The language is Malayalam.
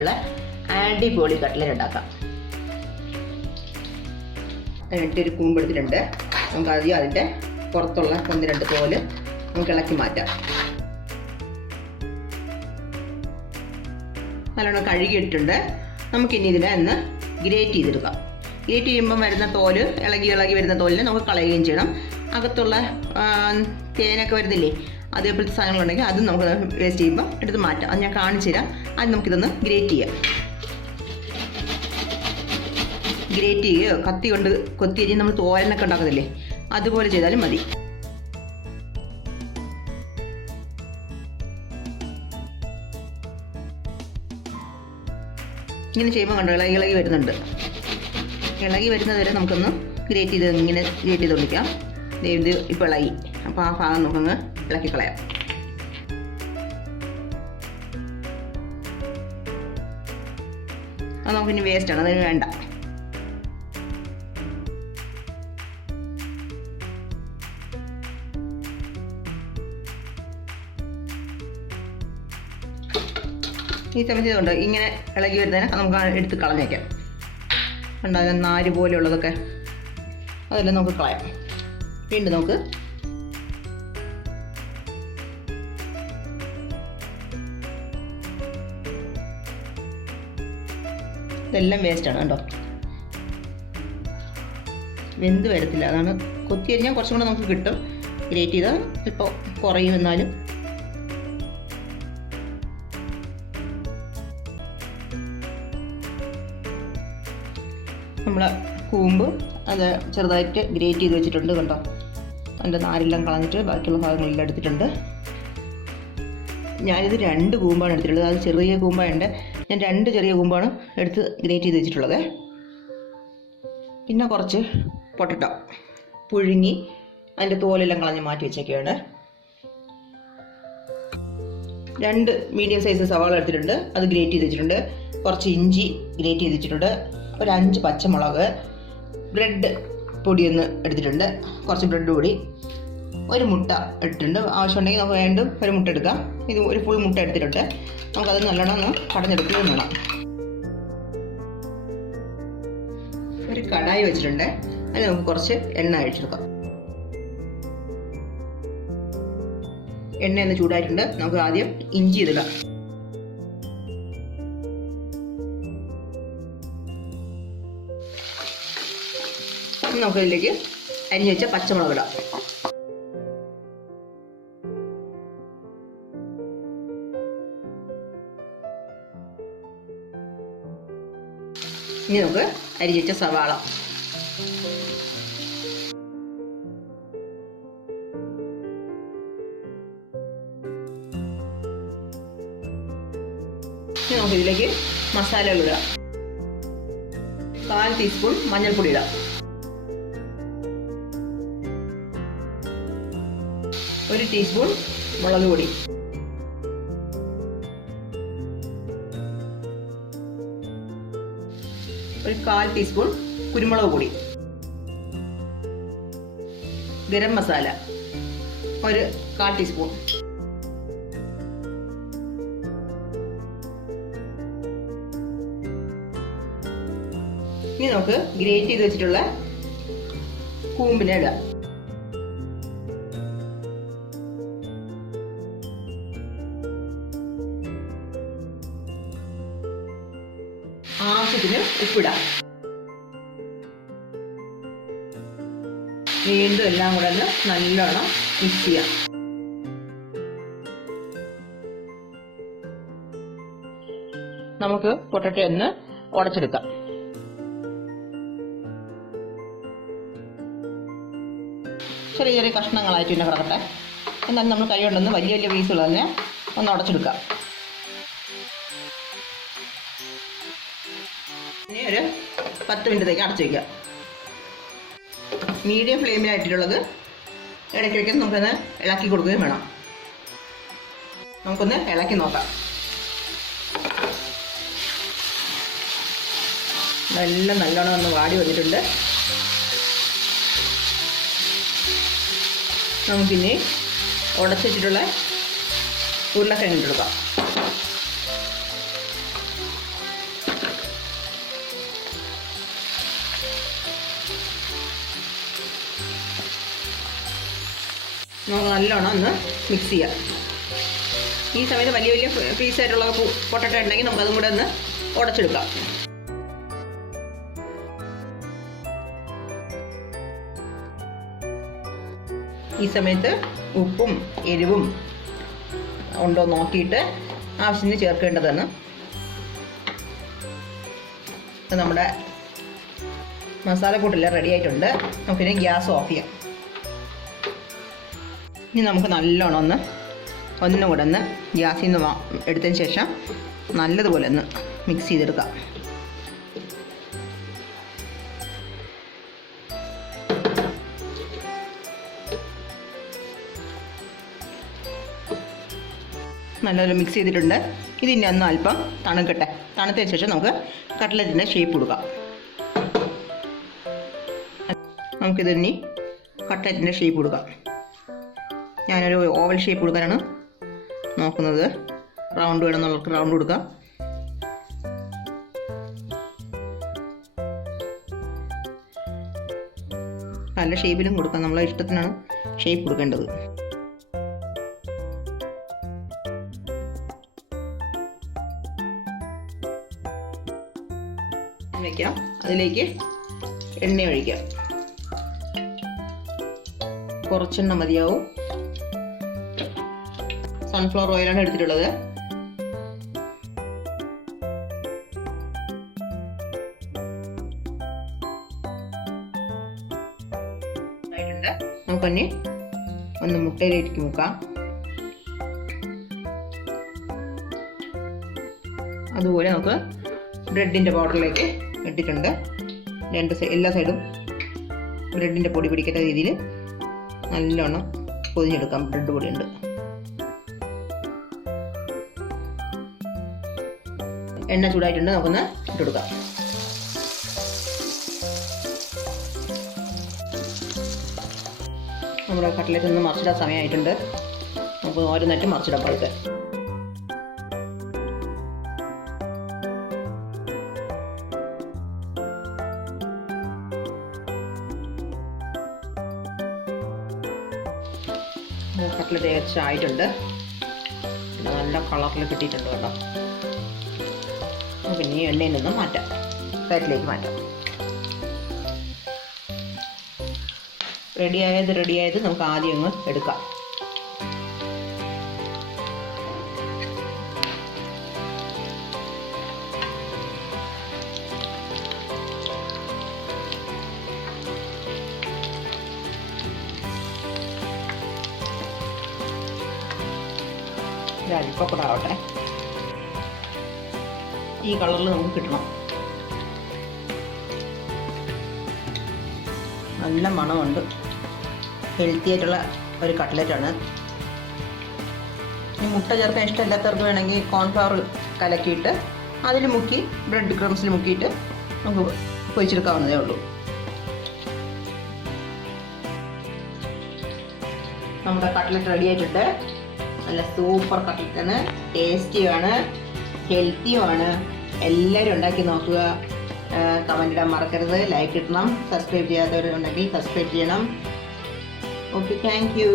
അടിപൊളി കട്ട്ലറ്റ് ഉണ്ടാക്കാം. ഒരു കൂമ്പ് എടുത്തിട്ടുണ്ട്. നമുക്ക് ആദ്യം അതിൻ്റെ പുറത്തുള്ള 1-2 തോല് നമുക്ക് ഇളക്കി മാറ്റാം. നല്ലോണം കഴുകിയിട്ടുണ്ട്. നമുക്കിനി ഇതിനെ ഒന്ന് ഗ്രേറ്റ് ചെയ്തെടുക്കാം. ഗ്രേറ്റ് ചെയ്യുമ്പം വരുന്ന തോല് ഇളകി വരുന്ന തോലിനെ നമുക്ക് കളയുകയും ചെയ്യണം. അകത്തുള്ള തേനൊക്കെ വരുന്നില്ലേ, അതേപോലത്തെ സാധനങ്ങളുണ്ടെങ്കിൽ അതും നമുക്ക് വേസ്റ്റ് ചെയ്യുമ്പോൾ എടുത്ത് മാറ്റാം. അത് ഞാൻ കാണിച്ചു തരാം. അത് നമുക്കിതൊന്ന് ഗ്രേറ്റ് ചെയ്യാം. ഗ്രേറ്റ് ചെയ്യുകയോ കത്തി കൊണ്ട് കൊത്തി അരിഞ്ഞ് നമ്മൾ തോരനൊക്കെ ഉണ്ടാക്കുന്നില്ലേ, അതുപോലെ ചെയ്താലും മതി. ഇങ്ങനെ ചെയ്യുമ്പോൾ കണ്ടോ ഇളകി വരുന്നുണ്ട്. ഇളകി വരുന്നത് വരെ നമുക്കൊന്ന് ഗ്രേറ്റ് ചെയ്ത് ഇങ്ങനെ ഗ്രേറ്റ് ചെയ്ത് കൊടുക്കാം. ഇത് ഇപ്പോൾ ഇളകി. അപ്പോൾ ആ ഭാഗം നമുക്കങ്ങ് ഇളക്കി കളയാം. അത് നമുക്കിനി വേസ്റ്റാണ്, അതിന് വേണ്ട. ഈ സമയത്ത് കൊണ്ട് ഇങ്ങനെ ഇളകി വരുന്നതിനെ നമുക്ക് എടുത്ത് കളഞ്ഞേക്കാം. ഉണ്ടാകുന്ന നാര് പോലെയുള്ളതൊക്കെ അതെല്ലാം നമുക്ക് കളയാം. വീണ്ടും നമുക്ക് ഇതെല്ലാം വേസ്റ്റാണ് കേട്ടോ. വെന്ത് വരത്തില്ല, അതാണ്. കൊത്തി കഴിഞ്ഞാൽ കുറച്ചും കൂടെ നമുക്ക് കിട്ടും. ഗ്രേറ്റ് ചെയ്താൽ ഇപ്പോൾ കുറയും. എന്നാലും നമ്മൾ കൂമ്പ് അത് ചെറുതായിട്ട് ഗ്രേറ്റ് ചെയ്ത് വെച്ചിട്ടുണ്ട് കണ്ടോ. അതിൻ്റെ നാരെല്ലാം കളഞ്ഞിട്ട് ബാക്കിയുള്ള ഭാഗങ്ങളെല്ലാം എടുത്തിട്ടുണ്ട്. ഞാനിത് 2 കൂമ്പാണ് എടുത്തിട്ടുള്ളത്. അത് ചെറിയ കൂമ്പായുണ്ട്. ഞാൻ 2 ചെറിയ കൂമ്പാണ് എടുത്ത് ഗ്രേറ്റ് ചെയ്ത് വെച്ചിട്ടുള്ളത്. പിന്നെ കുറച്ച് പൊട്ടറ്റോ പുഴുങ്ങി അതിൻ്റെ തോലെല്ലാം കളഞ്ഞ് മാറ്റി വെച്ചൊക്കെയാണ്. 2 മീഡിയം സൈസ് സവാള എടുത്തിട്ടുണ്ട്. അത് ഗ്രേറ്റ് ചെയ്ത് വെച്ചിട്ടുണ്ട്. കുറച്ച് ഇഞ്ചി ഗ്രേറ്റ് ചെയ്ത് വെച്ചിട്ടുണ്ട്. ഒരു 5 പച്ചമുളക്, ബ്രെഡ് പൊടിയൊന്ന് എടുത്തിട്ടുണ്ട്. കുറച്ച് ബ്രെഡ് പൊടി, ഒരു മുട്ട എടുത്തിട്ടുണ്ട്. ആവശ്യമുണ്ടെങ്കിൽ നമുക്ക് വീണ്ടും ഒരു മുട്ട എടുക്കാം. ഇത് ഒരു ഫുൾ മുട്ട എടുത്തിട്ടുണ്ട്. നമുക്കത് നല്ലോണം ഒന്ന് കടഞ്ഞെടുക്കുകയും വേണം. ഒരു കടായി വെച്ചിട്ടുണ്ട്. അതിൽ നമുക്ക് കുറച്ച് എണ്ണ ഒഴിച്ചെടുക്കാം. എണ്ണ ഒന്ന് ചൂടായിട്ടുണ്ട്. നമുക്ക് ആദ്യം ഇഞ്ചി ഇടാം. നമുക്കതിലേക്ക് അരിഞ്ഞു വെച്ച പച്ചമുളക് ഇടാം. ഇനി നമുക്ക് അരിഞ്ഞു വെച്ച സവാള, ഇനി നമുക്ക് ഇതിലേക്ക് മസാലകൾ ഇടാം. 1/4 ടീസ്പൂൺ മഞ്ഞൾപ്പൊടി ഇടാം. 1 ടീസ്പൂൺ മുളക് പൊടി, 1/4 ടീസ്പൂൺ കുരുമുളക് പൊടി, ഗരം മസാല 1/4 ടീസ്പൂൺ, ഇനി നമുക്ക് ഗ്രേറ്റ് ചെയ്ത് വെച്ചിട്ടുള്ള കൂമ്പിനെ ഇടാം. ആവശ്യത്തിന് ഉപ്പിടാം. വീണ്ടും എല്ലാം കൂടെ ഒന്ന് നല്ലോണം മിക്സ് ചെയ്യാം. നമുക്ക് പൊട്ടറ്റോ ഒന്ന് ഉടച്ചെടുക്കാം. ചെറിയ ചെറിയ കഷ്ണങ്ങളായിട്ട് തന്നെ കിടക്കട്ടെ. എന്നാലും നമ്മൾ കൈ കൊണ്ടൊന്ന് വലിയ വലിയ പീസുകൾ തന്നെ ഒന്ന് ഉടച്ചെടുക്കാം. ഇനി ഒരു 10 മിനിറ്റത്തേക്ക് അടച്ചു വയ്ക്കാം. മീഡിയം ഫ്ലെയിമിലായിട്ടുള്ളത് ഇടയ്ക്കിടയ്ക്ക് നമുക്കൊന്ന് ഇളക്കി കൊടുക്കുകയും വേണം. നമുക്കൊന്ന് ഇളക്കി നോക്കാം. നല്ലോണം ഒന്ന് വാടി വന്നിട്ടുണ്ട്. നമുക്കിനി ഉടച്ചിട്ടുള്ള ഉരുളക്കിഴങ്ങ് ഇട്ടെടുക്കാം. നമുക്ക് നല്ലോണം ഒന്ന് മിക്സ് ചെയ്യാം. ഈ സമയത്ത് വലിയ വലിയ പീസായിട്ടുള്ള പൊട്ടറ്റോ ഉണ്ടെങ്കിൽ നമുക്കതും കൂടെ ഒന്ന് ഉടച്ചെടുക്കാം. ഈ സമയത്ത് ഉപ്പും എരിവും ഉണ്ടോ നോക്കിയിട്ട് ആവശ്യത്തിന് ചേർക്കേണ്ടതാണ്. നമ്മുടെ മസാലക്കൂട്ടെല്ലാം റെഡി ആയിട്ടുണ്ട്. നമുക്കിനി ഗ്യാസ് ഓഫ് ചെയ്യാം. ഇനി നമുക്ക് നല്ലോണം ഒന്നും കൂടെ ഗ്യാസിൽ നിന്ന് എടുത്തതിന് ശേഷം നല്ലതുപോലെ ഒന്ന് മിക്സ് ചെയ്തെടുക്കാം. നല്ലപോലെ മിക്സ് ചെയ്തിട്ടുണ്ട്. ഇതിൻ്റെ ഒന്ന് അല്പം തണുക്കട്ടെ. തണുത്തതിന് ശേഷം നമുക്ക് കട്ട്ലറ്റിൻ്റെ ഷേപ്പ് കൊടുക്കാം. നമുക്കിതിനി കട്ട്ലറ്റിൻ്റെ ഷേപ്പ് കൊടുക്കാം. ഞാനൊരു ഓവൽ ഷേപ്പ് കൊടുക്കാനാണ് നോക്കുന്നത്. റൗണ്ട് വേണമെന്നുള്ളവർക്ക് റൗണ്ട് കൊടുക്കാം. പല ഷേപ്പിലും കൊടുക്കാം. നമ്മളെ ഇഷ്ടത്തിനാണ് ഷേപ്പ് കൊടുക്കേണ്ടത്. വയ്ക്കാം. അതിലേക്ക് എണ്ണ ഒഴിക്കാം. കുറച്ചെണ്ണ മതിയാവും. സൺഫ്ലവർ ഓയിലാണ് എടുത്തിട്ടുള്ളത്. നമുക്കൊന്ന് മുട്ടയിലേക്ക് മുക്കാം. അതുപോലെ നമുക്ക് ബ്രെഡിൻ്റെ പൗഡറിലേക്ക് ഇട്ടിട്ടുണ്ട്. എല്ലാ സൈഡും ബ്രെഡിൻ്റെ പൊടി പിടിക്കത്ത രീതിയിൽ നല്ലോണം പൊതിഞ്ഞെടുക്കാം. ബ്രെഡ് പൊടിയുണ്ട്. എണ്ണ ചൂടായിട്ടുണ്ട്. നമുക്കൊന്ന് ഇട്ടുകൊടുക്കാം. നമ്മുടെ കട്ട്ലറ്റ് ഒന്ന് മറിച്ചിടാൻ സമയമായിട്ടുണ്ട്. നമുക്ക് ഓരോന്നായിട്ട് മറിച്ചിടാം. പഴുത്ത് കട്ട്ലറ്റ് ഏകദേശം ആയിട്ടുണ്ട്. നല്ല കളറിൽ കിട്ടിയിട്ടുണ്ട് കേട്ടോ. നമുക്ക് ഇനി എണ്ണയിൽ നിന്ന് മാറ്റാം. പ്ലേറ്റിലേക്ക് മാറ്റാം. റെഡിയായത് നമുക്ക് ആദ്യം അങ്ങ് എടുക്കാം. അല്പം കൂടെ ആവട്ടെ. ഈ കളറിൽ നമുക്ക് കിട്ടണം. നല്ല മണമുണ്ട്. ഹെൽത്തി ആയിട്ടുള്ള ഒരു കട്ട്ലറ്റാണ്. ഈ മുട്ട ചേർക്കാൻ ഇഷ്ടമില്ലാത്തവർക്ക് വേണമെങ്കിൽ കോൺഫ്ലവർ കലക്കിയിട്ട് അതിൽ മുക്കി ബ്രെഡ് ക്രംസിൽ മുക്കിയിട്ട് നമുക്ക് പൊരിച്ചെടുക്കാവുന്നതേ ഉള്ളൂ. നമ്മുടെ കട്ട്ലറ്റ് റെഡി ആയിട്ടുണ്ട്. നല്ല സൂപ്പർ കട്ട്ലറ്റാണ്. ടേസ്റ്റിയുമാണ്, ഹെൽത്തിയുമാണ്. എല്ലാവരും ഉണ്ടാക്കി നോക്കുക. കമൻ്റ് ഇടാൻ മറക്കരുത്. ലൈക്ക് ഇടണം. സബ്സ്ക്രൈബ് ചെയ്യാത്തവരുണ്ടെങ്കിൽ സബ്സ്ക്രൈബ് ചെയ്യണം. Okay, thank you.